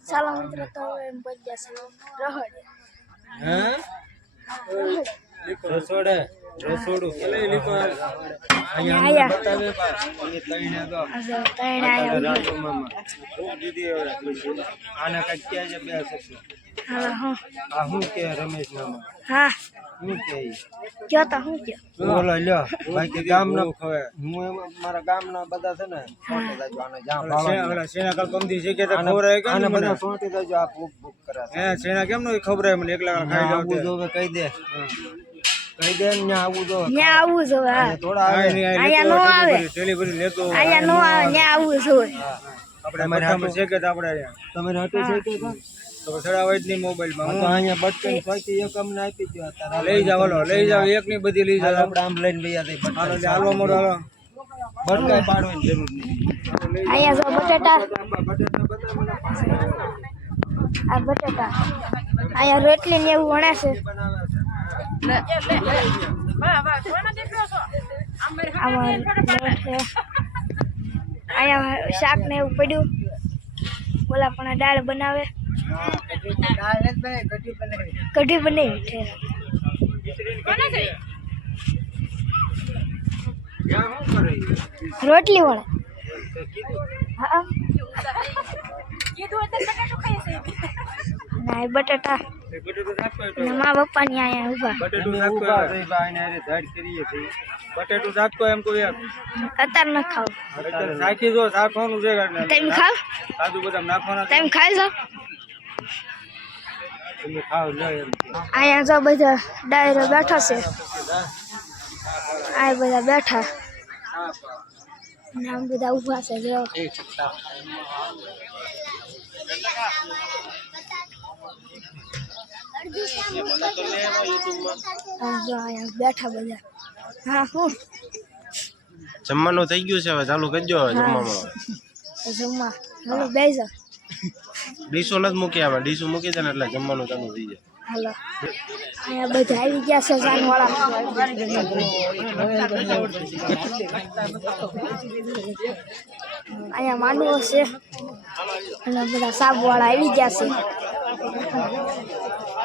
ચાલો મિત્રો તો એમ પડી જશે રહડે હે રસોડે રસોડું લીધો બતાવે પા તો. આ જો ત્રણ આયા. રાજુ મામા. દીદી આને કઈ કહે છે બે શકશે હાલો હું. કે રમેશ મામા? હા. શું કે કયો તો હું કયો? બોલો લ્યો. બાકી ગામના હું એમાં મારા ગામના બધા છે ને સોંટી દેજો આને જ્યાં ભાવવાનું. આને- આને બધા સોંટી દેજો આ ભૂખ ભૂખ કરે છે. ત્યાં આવવું જોવે કહી દે. દે ને હા. થોડા આવે. નો આવે. નો આવે જોઈએ તમારે હાટું છે કે તમારે હાટું છે કે કાં? હા, તો અહીંયા બટકન સોંટી એક અમને આપી. લઈ જાવ હાલો લઈ જાવ એક ની બધી લઈ જાવ આપણે આમ લઈને લઈ મોડો હાલો બટકાઈ પાડવાની જરૂર નહીં અહીંયા જો બટેટા. બટેટા આ બટેટા. અહીંયા રોટલી ને એવું વણે છે આમાં લોટ છે અહીંયા શાક ને એવું પડ્યું. બોલા પણ દાળ બનાવે. કઢી બનાવી છે? રોટલી વણે હા. ના બટેટા. મા પપ્પા ની અહીંયા ઊભા બટેટું ધાડ કરીએ એમ કોઈ એમ. અત્યારે ન ખાવ. નાખી છે. ખાવ? નાખવાના છે. ખાઈ જાઓ તમે લો એમ. જો બધા ડાયરો બેઠા છે. આ બધા બેઠા. ને આમ બધા ઊભા છે જો. બેઠા બધા. હા હું? જમવાનું થઈ ગયું છે હવે ચાલુ કરજો હવે જમવામાં. જમવા. હાલો બેસો ડીશો નથી મૂકી આવે ડીશો મૂકી દે ને એટલે જમવાનું ચાલુ થઈ જાય. હાલો. અહીંયા બધા આવી ગયા છે અહીંયા માંડવો છે. અને બધા સાપ વાળા આવી ગયા છે.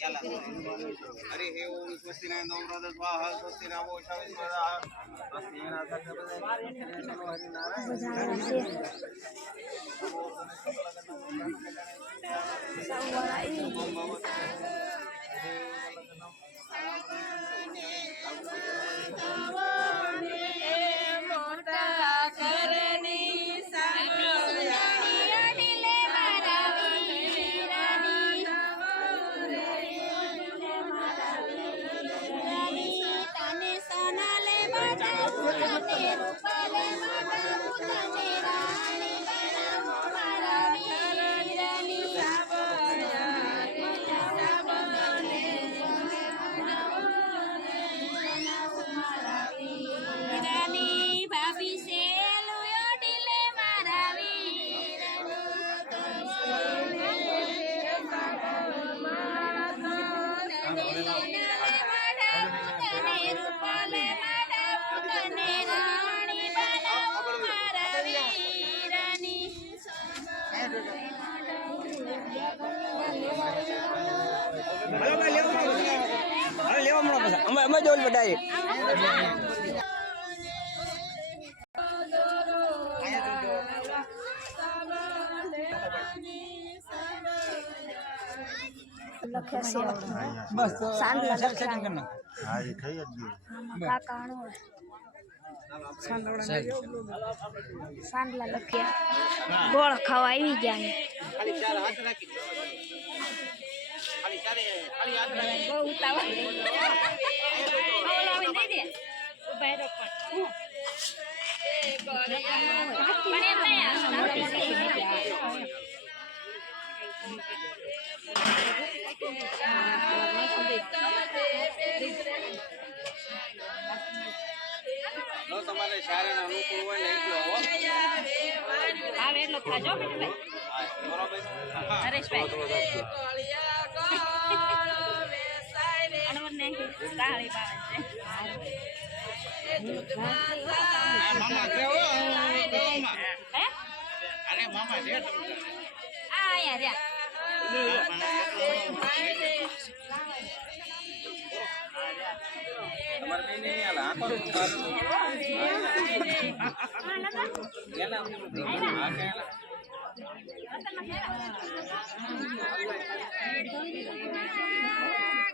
સાપ વાળા ઊભા અહીંયા બધા આવ્યા છે સાપ વાળા આવી ગયા. ભાભી લખ્યા છે સાંડલા લખ્યા હા એ થઈ જ ગયું. સાંડલા લખ્યા ગોળ ખાવા આવી ગયા બહુ ઉતાવળ. તમારે સારા અનુકૂળ હોય ને એટલો હો. આવે એટલો ખાજો બેટા ભાઈ. હરેશભાઈ. અણવરને તાળી પાડે છે હે? આ અહીંયા રહ્યા તમારે કઈ નહીં હાલે આ તો એલા આ કે એલા એટલે ફાળે કરી લેજો હો તમે.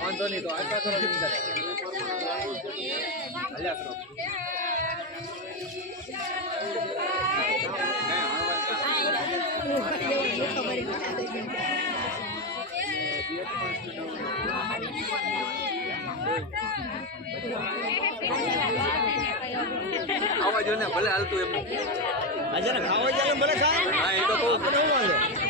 વાંધો નહીં તો આટલા કરો તમે કરો. આવા જો ને ભલે હાલતું એમ આજે ખાવા જાય ભલે ખાય હા એ તો બહુ વાંધો?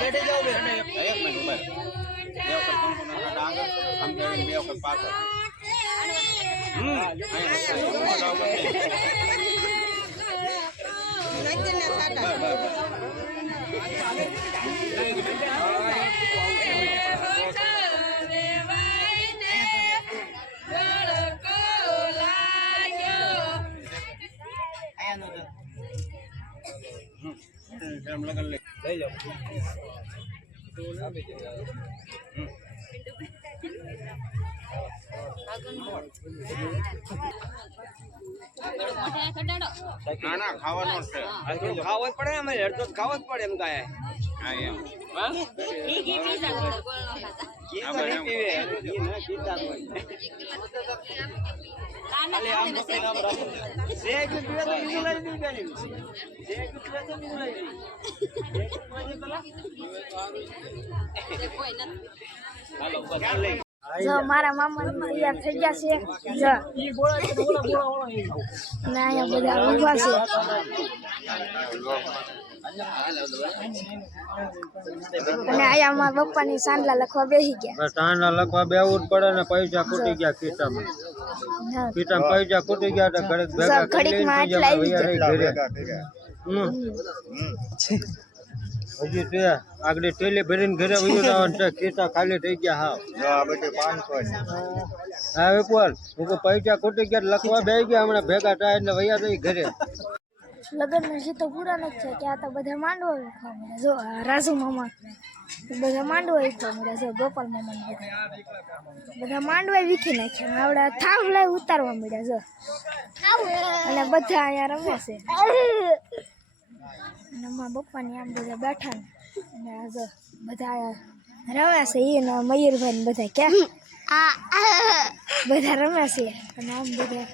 બેઠી જાઓ બેન. એક મિનિટ ઊભા રહો. બે વખત કંકુના કાંટા આગળ, આમ કરીને બે વખત પાછળ. હમ, અહીંયા ના ના ખાવાનું છે. ખાવું તો ખાવા જ પડે ને અમે હેડતો તો ખાવા જ પડે એમ કાંઈ. હા એમ. ઘી. પીવે. જ મારા મામા તૈયાર થઈ ગયા છે. જો. ને અહીંયા બધા ઊભા છે. અને અહીંયા મારા પપ્પાની સાંડલા લખવા બેસી ગયા. ટાણા લખવા બેવું જ પડે ને પૈસા ખૂટી ગયા ખીચામાં હા. પૈસા ખૂટી ગયા હતા ઘડીક ભેગા ઘડીકમાં આટલા આવી હમ. હજી તે આગળ ટેલી ભરીને ઘરે વયું જવાનું છે ખીચા ખાલી થઈ ગયા હા હા એકવાર હું કહું પૈસા ખૂટી ગયા લખવા બે ગયા હમણાં ભેગા થાય એટલે વયા થઈ ઘરે. લગ્ન હજી તો પૂરા નથી થયા આ તો બધા માંડવા વીખવા મળ્યા. જો રાજુ મામા બધા માંડવા વીખવા મળ્યા જો ગોપાલ મામાને બધા. બધા માંડવા વીખી નાખ્યા આવડા થાવ લાઈ ઉતારવા મળ્યા, જો. અને બધા અહીંયા રમે છે. અને મારા પપ્પાની આમ બધા બેઠા ને. અને જો, બધા રમે છે એ ને મયુરભાઈ ને બધા ક્યાં? બધા રમે છે. અને આમ બધા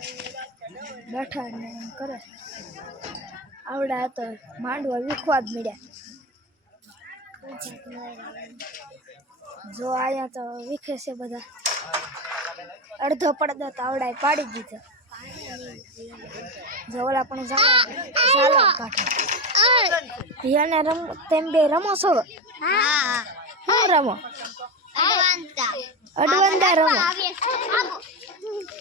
બેઠા ને એમ કરે. આવડા તો માંડવા વીખવા જ મળ્યા. જો અહીંયા તો વીખે છે બધા. અડધો પડદો તો આવડાએ પાડી દીધો. જો ઓલા પણ ઝાલા કાઢે. યાને રમ, તેમ બે રમો છો? હું રમો? અડવંદા રમો.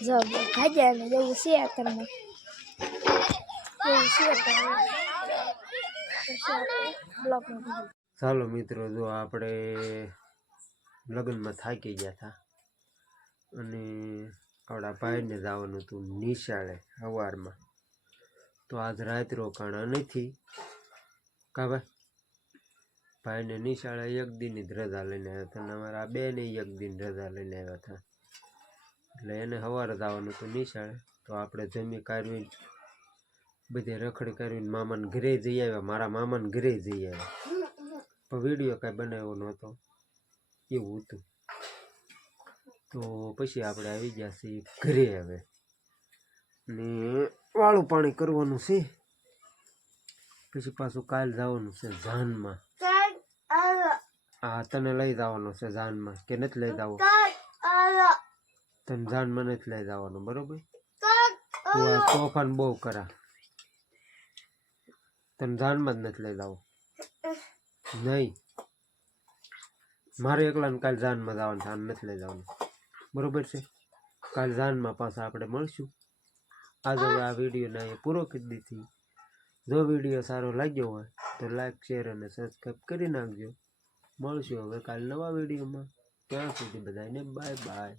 જો, ભાગ્યા ને જેવું છે અત્યારમાં ચાલો મિત્રો, જો આપણે લગ્નમાં થાકી ગયા હતા અને આપણા ભાઈને જવાનું હતું નિશાળે સવારમાં તો આજ રાત રોકાણા નથી. કા ભાઈ? ભાઈને નિશાળે એક દિનની જ રજા લઈને આવ્યા હતા અને અમારા બેને એક દિન રજા લઈને આવ્યા હતા. એટલે એને સવારે જવાનું હતું નિશાળે. તો આપણે જમી કાઢવી બધે રખડી કરીને મામાને ઘરે જઈ આવ્યા. મારા મામાને ઘરે જઈ આવ્યા. પણ વીડિયો કાંઈ બનાવ્યો નહોતો. એવું હતું. તો પછી આપણે આવી ગયા છીએ ઘરે હવે. ને વાળું પાણી કરવાનું છે. પછી પાછું કાલ જવાનું છે જાનમાં હા, તને લઈ જવાનું છે જાનમાં કે નથી લઈ જવું તને જાનમાં નથી લઈ જવાનું, બરોબર? તોફાન બહુ કરા. તને ધ્યાનમાં જ નથી લઈ લાવો. નહીં. મારે એકલાને કાલે જાનમાં જવાનું ધ્યાન નથી લઈ જવાનું. બરોબર છે? કાલ જાનમાં પાછા આપણે મળશું. આજે આ વિડીયોને અહીંયા પૂરો કરી દીધી. જો વીડિયો સારો લાગ્યો હોય, તો લાઈક શેર અને સબસ્ક્રાઈબ કરી નાખજો. મળશું હવે કાલ નવા વિડીયોમાં. ત્યાં સુધી બધાને બાય બાય